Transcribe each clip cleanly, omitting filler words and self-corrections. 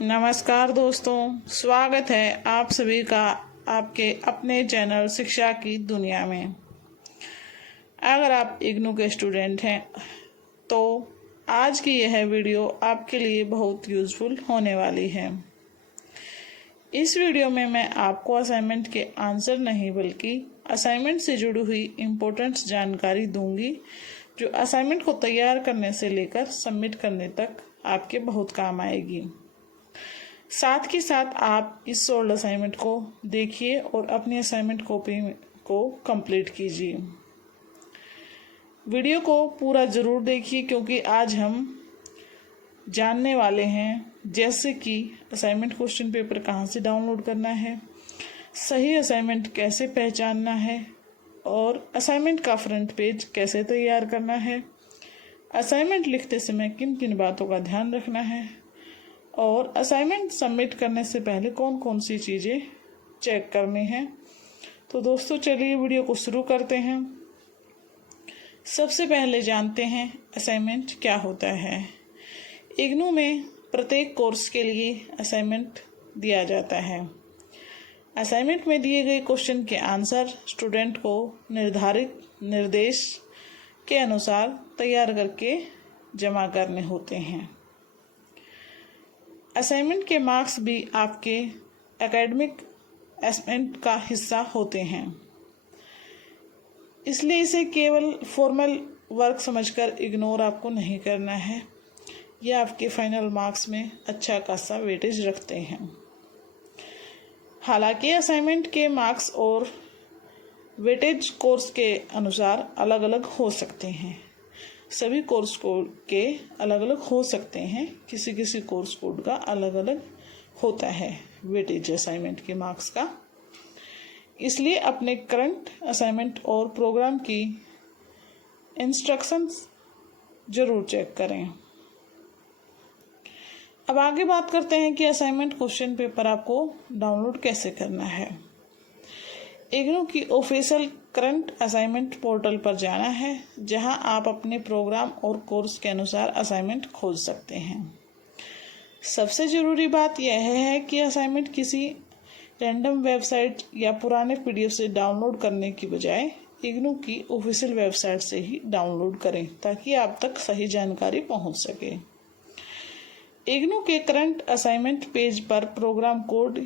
नमस्कार दोस्तों, स्वागत है आप सभी का आपके अपने चैनल शिक्षा की दुनिया में। अगर आप इग्नू के स्टूडेंट हैं तो आज की यह वीडियो आपके लिए बहुत यूज़फुल होने वाली है। इस वीडियो में मैं आपको असाइनमेंट के आंसर नहीं बल्कि असाइनमेंट से जुड़ी हुई इम्पोर्टेंट जानकारी दूंगी जो असाइनमेंट को तैयार करने से लेकर सबमिट करने तक आपके बहुत काम आएगी। साथ के साथ आप इस सोल्ड असाइनमेंट को देखिए और अपनी असाइनमेंट कॉपी को कंप्लीट कीजिए। वीडियो को पूरा ज़रूर देखिए क्योंकि आज हम जानने वाले हैं जैसे कि असाइनमेंट क्वेश्चन पेपर कहाँ से डाउनलोड करना है, सही असाइनमेंट कैसे पहचानना है और असाइनमेंट का फ्रंट पेज कैसे तैयार करना है, असाइनमेंट लिखते समय किन किन बातों का ध्यान रखना है और असाइनमेंट सबमिट करने से पहले कौन कौन सी चीज़ें चेक करनी हैं। तो दोस्तों चलिए वीडियो को शुरू करते हैं। सबसे पहले जानते हैं असाइनमेंट क्या होता है। इग्नू में प्रत्येक कोर्स के लिए असाइनमेंट दिया जाता है। असाइनमेंट में दिए गए क्वेश्चन के आंसर स्टूडेंट को निर्धारित निर्देश के अनुसार तैयार करके जमा करने होते हैं। असाइनमेंट के मार्क्स भी आपके एकेडमिक असेसमेंट का हिस्सा होते हैं, इसलिए इसे केवल फॉर्मल वर्क समझकर इग्नोर आपको नहीं करना है। यह आपके फाइनल मार्क्स में अच्छा खासा वेटेज रखते हैं। हालांकि असाइनमेंट के मार्क्स और वेटेज कोर्स के अनुसार अलग अलग हो सकते हैं। सभी कोर्स कोड के अलग अलग हो सकते हैं, किसी किसी कोर्स कोड का अलग अलग होता है वेटेज असाइनमेंट के मार्क्स का। इसलिए अपने करंट असाइनमेंट और प्रोग्राम की इंस्ट्रक्शंस जरूर चेक करें। अब आगे बात करते हैं कि असाइनमेंट क्वेश्चन पेपर आपको डाउनलोड कैसे करना है। इग्नू की ऑफिशियल करंट असाइनमेंट पोर्टल पर जाना है, जहां आप अपने प्रोग्राम और कोर्स के अनुसार असाइनमेंट खोज सकते हैं। सबसे ज़रूरी बात यह है कि असाइनमेंट किसी रैंडम वेबसाइट या पुराने पीडीएफ से डाउनलोड करने की बजाय इग्नू की ऑफिशियल वेबसाइट से ही डाउनलोड करें ताकि आप तक सही जानकारी पहुंच सके। इग्नू के करंट असाइनमेंट पेज पर प्रोग्राम कोड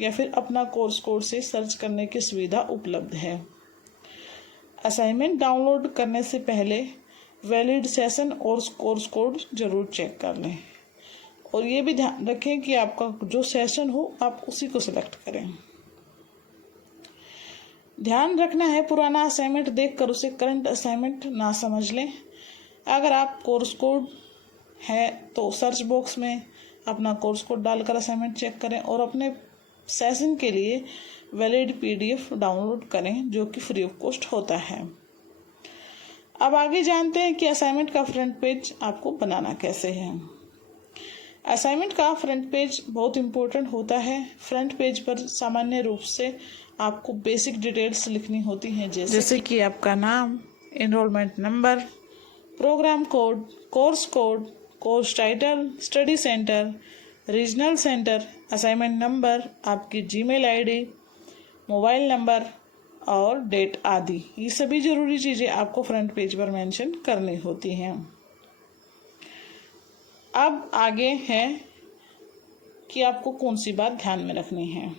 या फिर अपना कोर्स कोड से सर्च करने की सुविधा उपलब्ध है। असाइनमेंट डाउनलोड करने से पहले वैलिड सेशन और कोर्स कोड जरूर चेक कर लें और ये भी ध्यान रखें कि आपका जो सेशन हो आप उसी को सिलेक्ट करें। ध्यान रखना है पुराना असाइनमेंट देखकर उसे करंट असाइनमेंट ना समझ लें। अगर आप कोर्स कोड है तो सर्च बॉक्स में अपना कोर्स कोड डालकर असाइनमेंट चेक करें और अपने सेशन के लिए वैलिड पीडीएफ डाउनलोड करें जो कि फ्री ऑफ कॉस्ट होता है। अब आगे जानते हैं कि असाइनमेंट का फ्रंट पेज आपको बनाना कैसे है। असाइनमेंट का फ्रंट पेज बहुत इम्पोर्टेंट होता है। फ्रंट पेज पर सामान्य रूप से आपको बेसिक डिटेल्स लिखनी होती हैं जैसे कि आपका नाम, enrolment number, programme code, course title, study centre, regional centre, assignment number, आपकी जीमेल आईडी, मोबाइल नंबर और डेट आदि। ये सभी ज़रूरी चीज़ें आपको फ्रंट पेज पर मेंशन करनी होती हैं। अब आगे है कि आपको कौन सी बात ध्यान में रखनी है।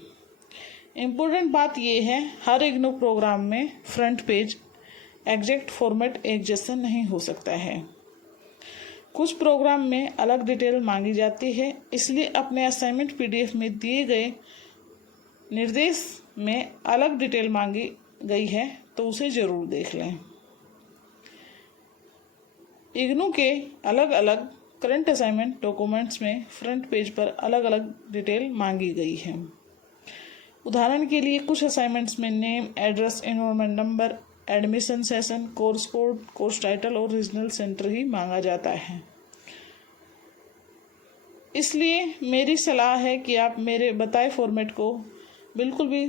इम्पोर्टेंट बात यह है, हर इग्नू प्रोग्राम में फ्रंट पेज एग्जैक्ट फॉर्मेट एक जैसा नहीं हो सकता है। कुछ प्रोग्राम में अलग डिटेल मांगी जाती है, इसलिए अपने असाइनमेंट पीडीएफ में दिए गए निर्देश में अलग डिटेल मांगी गई है तो उसे जरूर देख लें। इग्नू के अलग अलग करंट असाइनमेंट डॉक्यूमेंट्स में फ्रंट पेज पर अलग अलग डिटेल मांगी गई है। उदाहरण के लिए कुछ असाइनमेंट्स में name, address, enrolment number, admission session, course code, course title और रीजनल सेंटर ही मांगा जाता है। इसलिए मेरी सलाह है कि आप मेरे बताए फॉर्मेट को बिल्कुल भी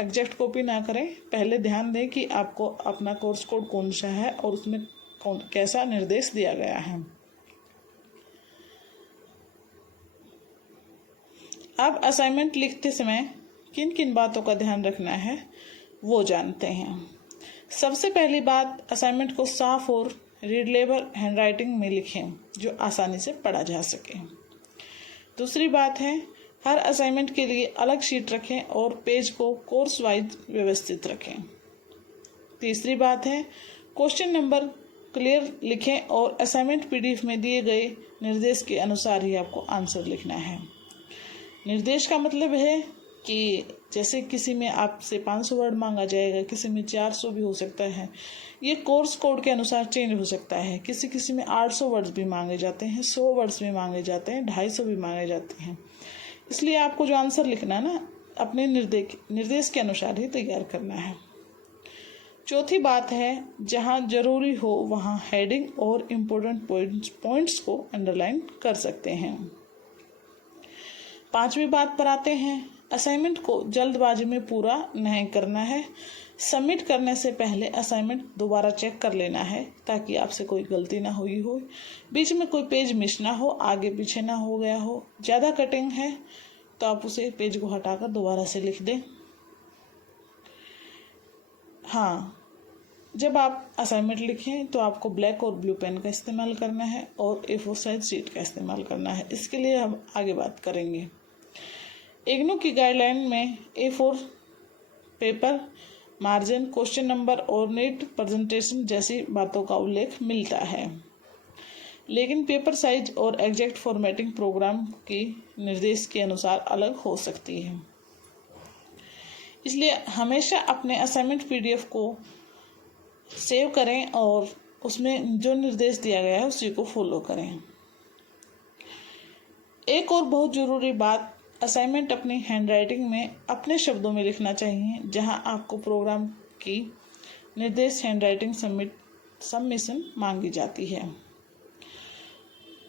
एग्जैक्ट कॉपी ना करें। पहले ध्यान दें कि आपको अपना कोर्स कोड कौन सा है और उसमें कैसा निर्देश दिया गया है। अब असाइनमेंट लिखते समय किन किन बातों का ध्यान रखना है वो जानते हैं। सबसे पहली बात, असाइनमेंट को साफ और रीडेबल हैंडराइटिंग में लिखें जो आसानी से पढ़ा जा सके। दूसरी बात है, हर असाइनमेंट के लिए अलग शीट रखें और पेज को कोर्स वाइज व्यवस्थित रखें। तीसरी बात है, क्वेश्चन नंबर क्लियर लिखें और असाइनमेंट पीडीएफ में दिए गए निर्देश के अनुसार ही आपको आंसर लिखना है। निर्देश का मतलब है कि जैसे किसी में आपसे 500 वर्ड मांगा जाएगा, किसी में 400 भी हो सकता है। ये कोर्स कोड के अनुसार चेंज हो सकता है। किसी में 800 वर्ड्स भी मांगे जाते हैं, 100 वर्ड्स भी मांगे जाते हैं, 250 भी मांगे जाते हैं। इसलिए आपको जो आंसर लिखना है ना, अपने निर्देश के अनुसार ही तैयार करना है। चौथी बात है, जहाँ जरूरी हो वहाँ हेडिंग और इम्पोर्टेंट पॉइंट्स को अंडरलाइन कर सकते हैं। पांचवी बात पर आते हैं, असाइनमेंट को जल्दबाजी में पूरा नहीं करना है। सबमिट करने से पहले असाइनमेंट दोबारा चेक कर लेना है ताकि आपसे कोई गलती ना हुई हो, बीच में कोई पेज मिस ना हो, आगे पीछे ना हो गया हो। ज़्यादा कटिंग है तो आप उसे पेज को हटाकर दोबारा से लिख दें। हाँ, जब आप असाइनमेंट लिखें तो आपको ब्लैक और ब्लू पेन का इस्तेमाल करना है और A4 साइज शीट का इस्तेमाल करना है। इसके लिए हम आगे बात करेंगे। इग्नू की गाइडलाइन में A4 paper, margin, question number और नीट प्रेजेंटेशन जैसी बातों का उल्लेख मिलता है, लेकिन पेपर साइज और एग्जैक्ट फॉर्मेटिंग प्रोग्राम की निर्देश के अनुसार अलग हो सकती है। इसलिए हमेशा अपने असाइनमेंट पीडीएफ को सेव करें और उसमें जो निर्देश दिया गया है उसी को फॉलो करें। एक और बहुत ज़रूरी बात, असाइनमेंट अपनी हैंडराइटिंग में अपने शब्दों में लिखना चाहिए। जहां आपको प्रोग्राम की निर्देश हैंडराइटिंग सबमिशन मांगी जाती है,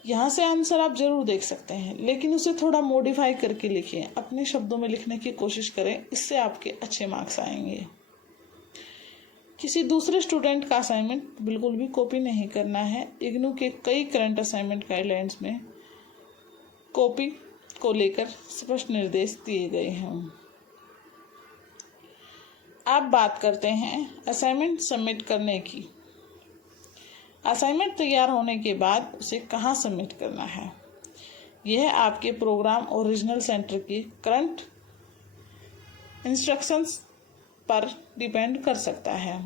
यहाँ से आंसर आप जरूर देख सकते हैं, लेकिन उसे थोड़ा मॉडिफाई करके लिखें। अपने शब्दों में लिखने की कोशिश करें, इससे आपके अच्छे मार्क्स आएंगे। किसी दूसरे स्टूडेंट का असाइनमेंट बिल्कुल भी कॉपी नहीं करना है। इग्नू के कई करंट असाइनमेंट गाइडलाइंस में कॉपी को लेकर स्पष्ट निर्देश दिए गए हैं। अब बात करते हैं असाइनमेंट सबमिट करने की। असाइनमेंट तैयार होने के बाद उसे कहाँ सबमिट करना है, यह आपके प्रोग्राम और रीजनल सेंटर की करंट इंस्ट्रक्शंस पर डिपेंड कर सकता है।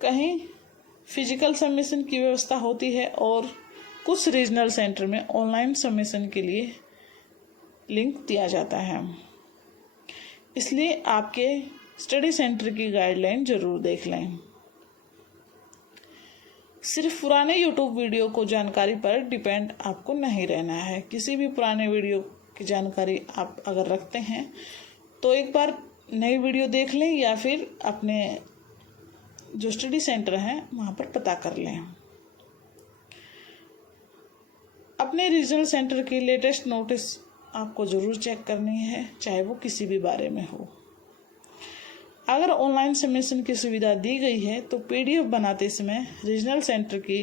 कहीं फिजिकल सबमिशन की व्यवस्था होती है और कुछ रीजनल सेंटर में ऑनलाइन सबमिशन के लिए लिंक दिया जाता है। इसलिए आपके स्टडी सेंटर की गाइडलाइन जरूर देख लें। सिर्फ पुराने यूट्यूब वीडियो को जानकारी पर डिपेंड आपको नहीं रहना है। किसी भी पुराने वीडियो की जानकारी आप अगर रखते हैं तो एक बार नई वीडियो देख लें या फिर अपने जो स्टडी सेंटर हैं वहाँ पर पता कर लें। अपने रीजनल सेंटर की लेटेस्ट नोटिस आपको ज़रूर चेक करनी है, चाहे वो किसी भी बारे में हो। अगर ऑनलाइन सबमिशन की सुविधा दी गई है तो पीडीएफ बनाते समय रीजनल सेंटर की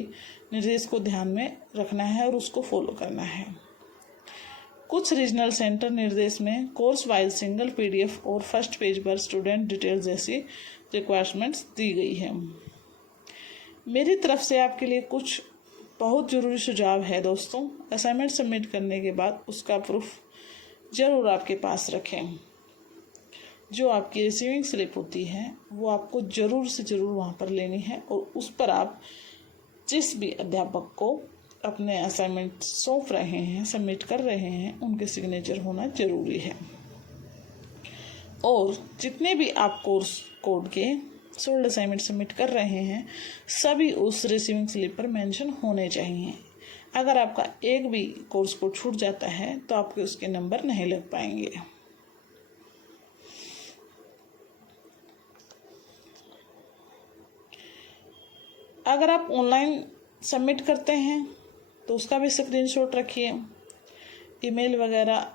निर्देश को ध्यान में रखना है और उसको फॉलो करना है। कुछ रीजनल सेंटर निर्देश में कोर्स वाइज सिंगल पीडीएफ और फर्स्ट पेज पर स्टूडेंट डिटेल्स जैसी रिक्वायरमेंट्स दी गई है। मेरी तरफ से आपके लिए कुछ बहुत ज़रूरी सुझाव है दोस्तों। असाइनमेंट सबमिट करने के बाद उसका प्रूफ ज़रूर आपके पास रखें। जो आपकी रिसीविंग स्लिप होती है वो आपको ज़रूर से ज़रूर वहाँ पर लेनी है और उस पर आप जिस भी अध्यापक को अपने असाइनमेंट सौंप रहे हैं, सबमिट कर रहे हैं, उनके सिग्नेचर होना ज़रूरी है। और जितने भी आप कोर्स कोड के सोल्ड असाइनमेंट सबमिट कर रहे हैं सभी उस रिसीविंग स्लिप पर मेंशन होने चाहिए। अगर आपका एक भी कोर्स कोड छूट जाता है तो आपके उसके नंबर नहीं लग पाएंगे। अगर आप ऑनलाइन सबमिट करते हैं तो उसका भी स्क्रीनशॉट रखिए। ईमेल वगैरह